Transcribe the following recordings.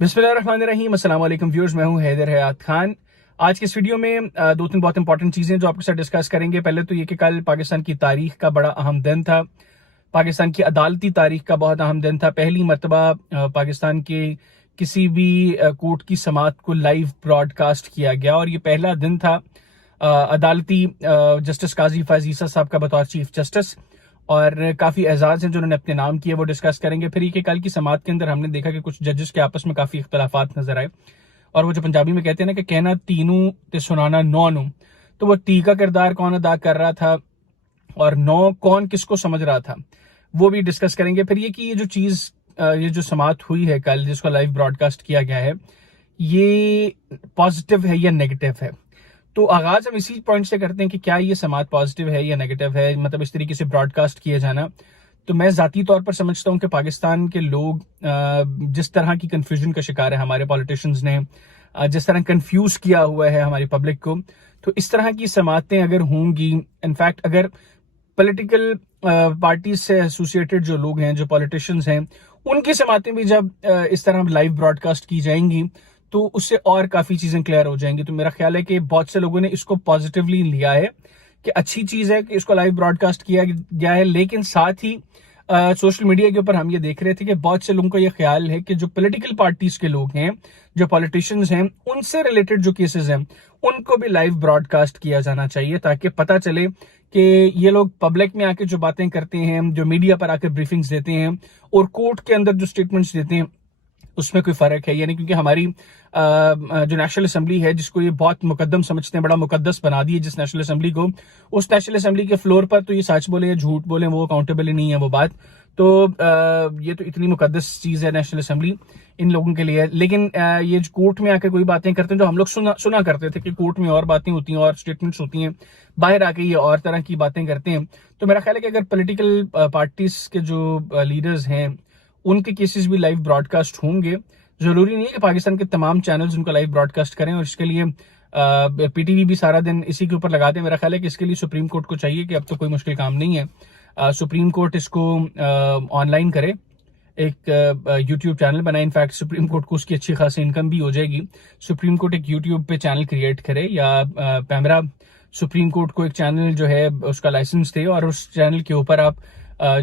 بسم اللہ الرحمن الرحیم۔ السلام علیکم ویورز، میں ہوں حیدر حیات خان۔ آج کے اس ویڈیو میں دو تین بہت امپورٹنٹ چیزیں جو آپ کے ساتھ ڈسکس کریں گے۔ پہلے تو یہ کہ کل پاکستان کی تاریخ کا بڑا اہم دن تھا، پاکستان کی عدالتی تاریخ کا بہت اہم دن تھا۔ پہلی مرتبہ پاکستان کے کسی بھی کورٹ کی سماعت کو لائیو براڈ کاسٹ کیا گیا، اور یہ پہلا دن تھا عدالتی جسٹس قاضی فائز عیسیٰ صاحب کا بطور چیف جسٹس، اور کافی اعزاز ہیں جو انہوں نے اپنے نام کیے، وہ ڈسکس کریں گے۔ پھر یہ کہ کل کی سماعت کے اندر ہم نے دیکھا کہ کچھ ججز کے آپس میں کافی اختلافات نظر آئے، اور وہ جو پنجابی میں کہتے ہیں نا کہ کہنا تینوں تے سنانا نو نو، تو وہ تی کا کردار کون ادا کر رہا تھا اور نو کون کس کو سمجھ رہا تھا، وہ بھی ڈسکس کریں گے۔ پھر یہ کہ یہ جو سماعت ہوئی ہے کل، جس کو لائیو براڈ کاسٹ کیا گیا ہے، یہ پازیٹیو ہے یا نیگیٹو ہے۔ تو آغاز ہم اسی پوائنٹ سے کرتے ہیں کہ کیا یہ سماعت پازیٹیو ہے یا نیگیٹو ہے، مطلب اس طریقے سے براڈ کاسٹ کیا جانا۔ تو میں ذاتی طور پر سمجھتا ہوں کہ پاکستان کے لوگ جس طرح کی کنفیوژن کا شکار ہے، ہمارے پولیٹیشنز نے جس طرح کنفیوز کیا ہوا ہے ہماری پبلک کو، تو اس طرح کی سماعتیں اگر ہوں گی، انفیکٹ اگر پولیٹیکل پارٹیز سے ایسوسیٹڈ جو لوگ ہیں، جو پولیٹیشنز ہیں، ان کی سماعتیں بھی جب اس طرح لائیو براڈ کاسٹ کی جائیں گی تو اس سے اور کافی چیزیں کلیئر ہو جائیں گی۔ تو میرا خیال ہے کہ بہت سے لوگوں نے اس کو پازیٹیولی لیا ہے کہ اچھی چیز ہے کہ اس کو لائیو براڈ کاسٹ کیا گیا ہے، لیکن ساتھ ہی سوشل میڈیا کے اوپر ہم یہ دیکھ رہے تھے کہ بہت سے لوگوں کا یہ خیال ہے کہ جو پولیٹیکل پارٹیز کے لوگ ہیں، جو پولیٹیشنز ہیں، ان سے ریلیٹڈ جو کیسز ہیں ان کو بھی لائیو براڈ کاسٹ کیا جانا چاہیے، تاکہ پتہ چلے کہ یہ لوگ پبلک میں آ کے جو باتیں کرتے ہیں، جو میڈیا پر آ کے بریفنگز دیتے ہیں، اور کورٹ کے اندر جو سٹیٹمنٹس دیتے ہیں، اس میں کوئی فرق ہے یا نہیں۔ کیونکہ ہماری جو نیشنل اسمبلی ہے، جس کو یہ بہت مقدم سمجھتے ہیں، بڑا مقدس بنا دیے جس نیشنل اسمبلی کو، اس نیشنل اسمبلی کے فلور پر تو یہ سچ بولے یا جھوٹ بولے وہ اکاؤنٹیبل ہی نہیں ہے وہ بات۔ تو یہ تو اتنی مقدس چیز ہے نیشنل اسمبلی ان لوگوں کے لیے، لیکن یہ کورٹ میں آ کے کوئی باتیں کرتے ہیں جو ہم لوگ سنا کرتے تھے کہ کورٹ میں اور باتیں ہوتی ہیں اور اسٹیٹمنٹس ہوتی ہیں، باہر آ کے یہ اور طرح کی باتیں کرتے ہیں۔ تو میرا خیال ہے کہ اگر پولیٹیکل پارٹیز کے جو لیڈرز ہیں ان کے کیسز بھی لائیو براڈ کاسٹ ہوں گے، ضروری نہیں ہے کہ پاکستان کے تمام چینلز ان کو لائیو براڈ کاسٹ کریں، اور اس کے لیے پی ٹی وی بھی سارا دن اسی کے اوپر لگاتے ہیں۔ میرا خیال ہے کہ اس کے لیے سپریم کورٹ کو چاہیے کہ اب تو کوئی مشکل کام نہیں ہے، سپریم کورٹ اس کو آن لائن کرے، ایک یوٹیوب چینل بنائے۔ انفیکٹ سپریم کورٹ کو اس کی اچھی خاصی انکم بھی ہو جائے گی۔ سپریم کورٹ ایک یوٹیوب پہ چینل کریٹ کرے، یا پیمرا سپریم کورٹ کو ایک چینل جو ہے اس کا لائسنس دے، اور اس چینل کے اوپر آپ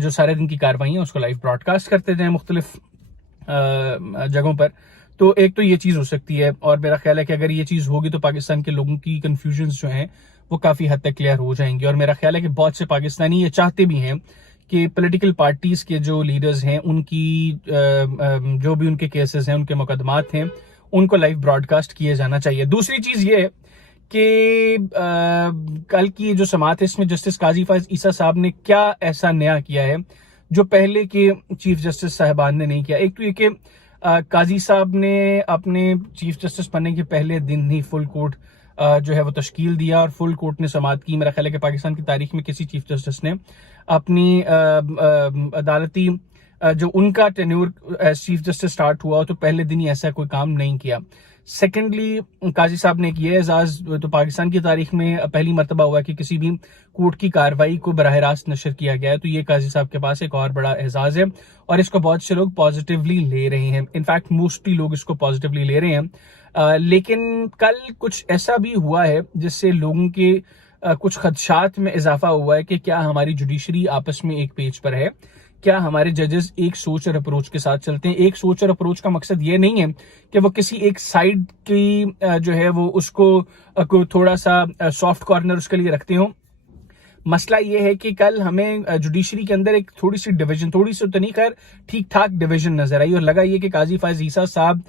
جو سارے دن کی کاروائی ہیں اس کو لائیو براڈ کاسٹ کرتے جائیں مختلف جگہوں پر۔ تو ایک تو یہ چیز ہو سکتی ہے، اور میرا خیال ہے کہ اگر یہ چیز ہوگی تو پاکستان کے لوگوں کی کنفیوژنز جو ہیں وہ کافی حد تک کلیئر ہو جائیں گی۔ اور میرا خیال ہے کہ بہت سے پاکستانی یہ چاہتے بھی ہیں کہ پولیٹیکل پارٹیز کے جو لیڈرز ہیں ان کی جو بھی ان کے کیسز ہیں، ان کے مقدمات ہیں، ان کو لائیو براڈ کاسٹ کیے جانا چاہیے۔ دوسری چیز یہ ہے کہ کل کی جو سماعت ہے اس میں جسٹس قاضی فائز عیسیٰ صاحب نے کیا ایسا نیا کیا ہے جو پہلے کے چیف جسٹس صاحبان نے نہیں کیا۔ ایک تو یہ کہ قاضی صاحب نے اپنے چیف جسٹس بننے کے پہلے دن ہی فل کورٹ جو ہے وہ تشکیل دیا، اور فل کورٹ نے سماعت کی۔ میرا خیال ہے کہ پاکستان کی تاریخ میں کسی چیف جسٹس نے اپنی عدالتی جو ان کا tenure as chief justice start ہوا تو پہلے دن ہی ایسا کوئی کام نہیں کیا۔ سیکنڈلی قاضی صاحب نے ایک یہ اعزاز تو پاکستان کی تاریخ میں پہلی مرتبہ ہوا کہ کسی بھی کورٹ کی کاروائی کو براہ راست نشر کیا گیا ہے، تو یہ قاضی صاحب کے پاس ایک اور بڑا اعزاز ہے، اور اس کو بہت سے لوگ پازیٹیولی لے رہے ہیں۔ انفیکٹ موسٹلی لوگ اس کو پازیٹیولی لے رہے ہیں، لیکن کل کچھ ایسا بھی ہوا ہے جس سے لوگوں کے کچھ خدشات میں اضافہ ہوا ہے کہ کیا ہماری جوڈیشری آپس میں ایک پیج پر ہے، کیا ہمارے ججز ایک سوچ اور اپروچ کے ساتھ چلتے ہیں۔ ایک سوچ اور اپروچ کا مقصد یہ نہیں ہے کہ وہ کسی ایک سائیڈ کی جو ہے وہ اس کو تھوڑا سا سافٹ کارنر اس کے لیے رکھتے ہوں۔ مسئلہ یہ ہے کہ کل ہمیں جوڈیشری کے اندر ایک تھوڑی سی ڈویژن، تھوڑی سی تو نہیں خیر ٹھیک ٹھاک ڈویژن نظر آئی، اور لگا یہ کہ قاضی فائز عیسیٰ صاحب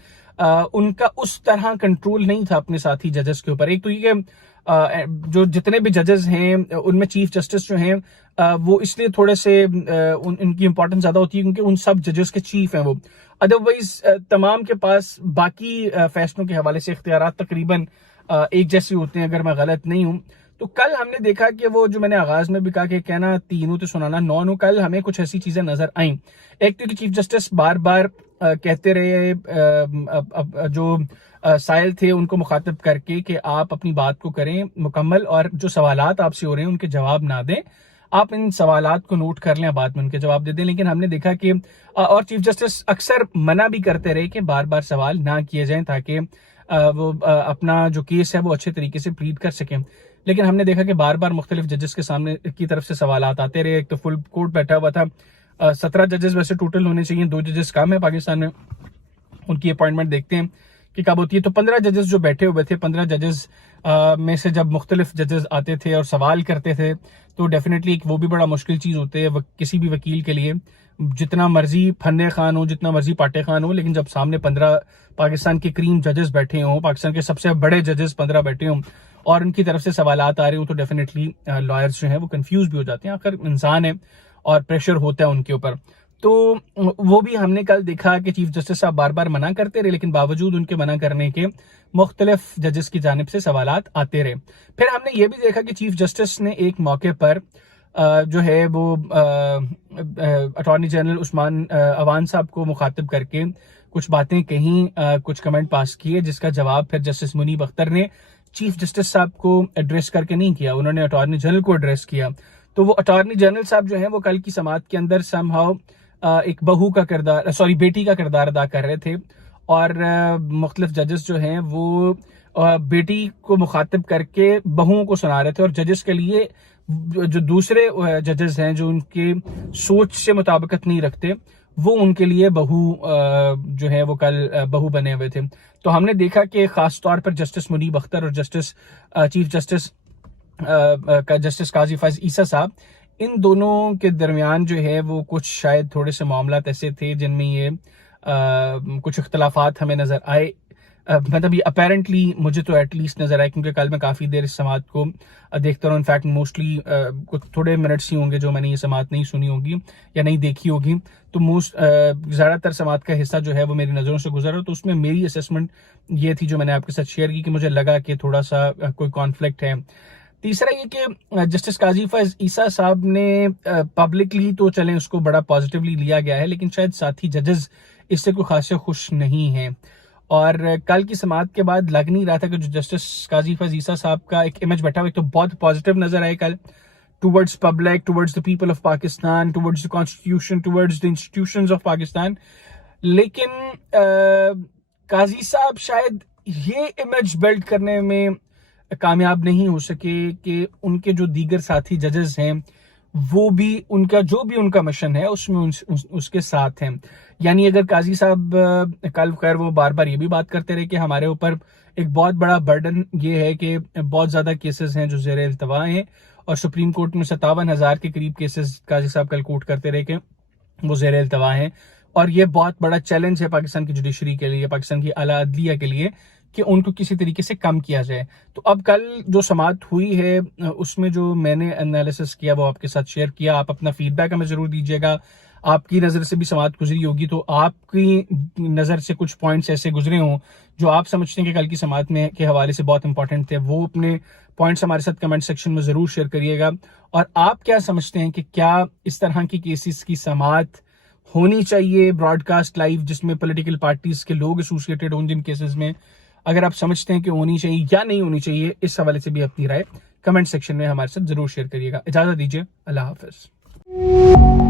ان کا اس طرح کنٹرول نہیں تھا اپنے ساتھی ججز کے اوپر۔ ایک تو یہ کہ جو جتنے بھی ججز ہیں ان میں چیف جسٹس جو ہیں وہ اس لیے تھوڑے سے ان کی امپورٹنس زیادہ ہوتی ہے کیونکہ ان سب ججز کے چیف ہیں وہ، ادروائز تمام کے پاس باقی فیصلوں کے حوالے سے اختیارات تقریباً ایک جیسے ہوتے ہیں اگر میں غلط نہیں ہوں۔ تو کل ہم نے دیکھا کہ وہ جو میں نے آغاز میں بھی کہا کہ کہنا تینوں تو سنانا نو نو، کل ہمیں کچھ ایسی چیزیں نظر آئیں۔ ایک تو کہ چیف جسٹس بار بار کہتے رہے جو سائل تھے ان کو مخاطب کر کے کہ آپ اپنی بات کو کریں مکمل، اور جو سوالات آپ سے ہو رہے ہیں ان کے جواب نہ دیں، آپ ان سوالات کو نوٹ کر لیں، بعد میں ان کے جواب دے دیں. لیکن ہم نے دیکھا کہ اور چیف جسٹس اکثر منع بھی کرتے رہے کہ بار بار سوال نہ کیے جائیں تاکہ وہ اپنا جو کیس ہے وہ اچھے طریقے سے پلیڈ کر سکیں. لیکن ہم نے دیکھا کہ بار بار مختلف ججز کے سامنے کی طرف سے سوالات آتے رہے. ایک تو فل کورٹ بیٹھا ہوا تھا، 17 ججز ویسے ٹوٹل ہونے چاہیے، 2 ججز کم ہے پاکستان میں. ان کی اپوائنٹمنٹ دیکھتے ہیں کہ کب ہوتی ہے. تو 15 ججز جو بیٹھے ہوئے تھے، 15 ججز میں سے جب مختلف ججز آتے تھے اور سوال کرتے تھے تو ڈیفینیٹلی وہ بھی بڑا مشکل چیز ہوتی ہے کسی بھی وکیل کے لیے. جتنا مرضی پھنے خان ہو، جتنا مرضی پاٹے خان ہو، لیکن جب سامنے 15 پاکستان کے کریم ججز بیٹھے ہوں، پاکستان کے سب سے بڑے ججز 15 بیٹھے ہوں اور ان کی طرف سے سوالات آ رہے ہوں، تو ڈیفینیٹلی لائرز جو ہیں وہ کنفیوز بھی ہو جاتے ہیں. آخر انسان ہے اور پریشر ہوتا ہے ان کے اوپر. تو وہ بھی ہم نے کل دیکھا کہ چیف جسٹس صاحب بار بار منع کرتے رہے، لیکن باوجود ان کے منع کرنے کے مختلف ججز کی جانب سے سوالات آتے رہے. پھر ہم نے یہ بھی دیکھا کہ چیف جسٹس نے ایک موقع پر جو ہے وہ اٹارنی جنرل عثمان عوان صاحب کو مخاطب کر کے کچھ باتیں کہیں، کچھ کمنٹ پاس کیے، جس کا جواب پھر جسٹس منیب اختر نے چیف جسٹس صاحب کو ایڈریس کر کے نہیں کیا، انہوں نے اٹارنی جنرل کو ایڈریس کیا. تو وہ اٹارنی جنرل صاحب جو ہیں وہ کل کی سماعت کے اندر سم ہاؤ ایک بیٹی کا کردار ادا کر رہے تھے، اور مختلف ججز جو ہیں وہ بیٹی کو مخاطب کر کے بہوؤں کو سنا رہے تھے، اور ججز کے لیے جو دوسرے ججز ہیں جو ان کے سوچ سے مطابقت نہیں رکھتے، وہ ان کے لیے بہو جو ہے وہ کل بہو بنے ہوئے تھے. تو ہم نے دیکھا کہ خاص طور پر جسٹس منیب اختر اور چیف جسٹس قاضی فیض عیسیٰ صاحب، ان دونوں کے درمیان جو ہے وہ کچھ شاید تھوڑے سے معاملات ایسے تھے جن میں یہ کچھ اختلافات ہمیں نظر آئے. مطلب یہ اپیرنٹلی مجھے تو ایٹ لیسٹ نظر آئے، کیونکہ کل میں کافی دیر اس سماعت کو دیکھتا رہا. انفیکٹ موسٹلی کچھ تھوڑے منٹس ہی ہوں گے جو میں نے یہ سماعت نہیں سنی ہوگی یا نہیں دیکھی ہوگی. تو زیادہ تر سماعت کا حصہ جو ہے وہ میری نظروں سے گزرا. تو اس میں میری اسیسمنٹ یہ تھی جو میں نے آپ کے ساتھ شیئر کی کہ مجھے لگا کہ تھوڑا سا کوئی کانفلکٹ ہے. تیسرا یہ کہ جسٹس قاضی فیض عیسیٰ صاحب نے پبلکلی تو چلیں اس کو بڑا پازیٹیولی لیا گیا ہے، لیکن شاید ساتھی ججز اس سے کوئی خاصے خوش نہیں ہیں. اور کل کی سماعت کے بعد لگ نہیں رہا تھا کہ جو جسٹس قاضی فیض عیسیٰ صاحب کا ایک امیج بیٹھا ہوا، ایک تو بہت پازیٹیو نظر آئے کل towards public, towards the people of Pakistan, towards the constitution, towards the institutions of Pakistan. لیکن قاضی صاحب شاید یہ امیج بلڈ کرنے میں کامیاب نہیں ہو سکے کہ ان کے جو دیگر ساتھی ججز ہیں وہ بھی ان کا مشن ہے اس میں اس کے ساتھ ہیں. یعنی اگر قاضی صاحب کل خیر وہ بار بار یہ بھی بات کرتے رہے کہ ہمارے اوپر ایک بہت بڑا برڈن یہ ہے کہ بہت زیادہ کیسز ہیں جو زیر التوا ہیں، اور سپریم کورٹ میں 57,000 کے قریب کیسز قاضی صاحب کل کوٹ کرتے رہے کہ وہ زیر التوا ہیں. اور یہ بہت بڑا چیلنج ہے پاکستان کی جوڈیشری کے لیے، پاکستان کی اعلیٰ عدلیہ کے لیے، کہ ان کو کسی طریقے سے کم کیا جائے. تو اب کل جو سماعت ہوئی ہے اس میں جو میں نے انالیسس کیا وہ آپ کے ساتھ شیئر کیا. آپ اپنا فیڈ بیک ہمیں ضرور دیجیے گا. آپ کی نظر سے بھی سماعت گزری ہوگی تو آپ کی نظر سے کچھ پوائنٹس ایسے گزرے ہوں جو آپ سمجھتے ہیں کہ کل کی سماعت میں کے حوالے سے بہت امپورٹنٹ تھے، وہ اپنے پوائنٹس ہمارے ساتھ کمنٹ سیکشن میں ضرور شیئر کریے گا. اور آپ کیا سمجھتے ہیں کہ کیا اس طرح کی کیسز کی سماعت ہونی چاہیے براڈ کاسٹ لائیو، جس میں پولیٹیکل پارٹیز کے لوگ ایسوسیٹڈ ہوں جن کیسز میں؟ اگر آپ سمجھتے ہیں کہ ہونی چاہیے یا نہیں ہونی چاہیے، اس حوالے سے بھی اپنی رائے کمنٹ سیکشن میں ہمارے ساتھ ضرور شیئر کریے گا. اجازت دیجیے، اللہ حافظ.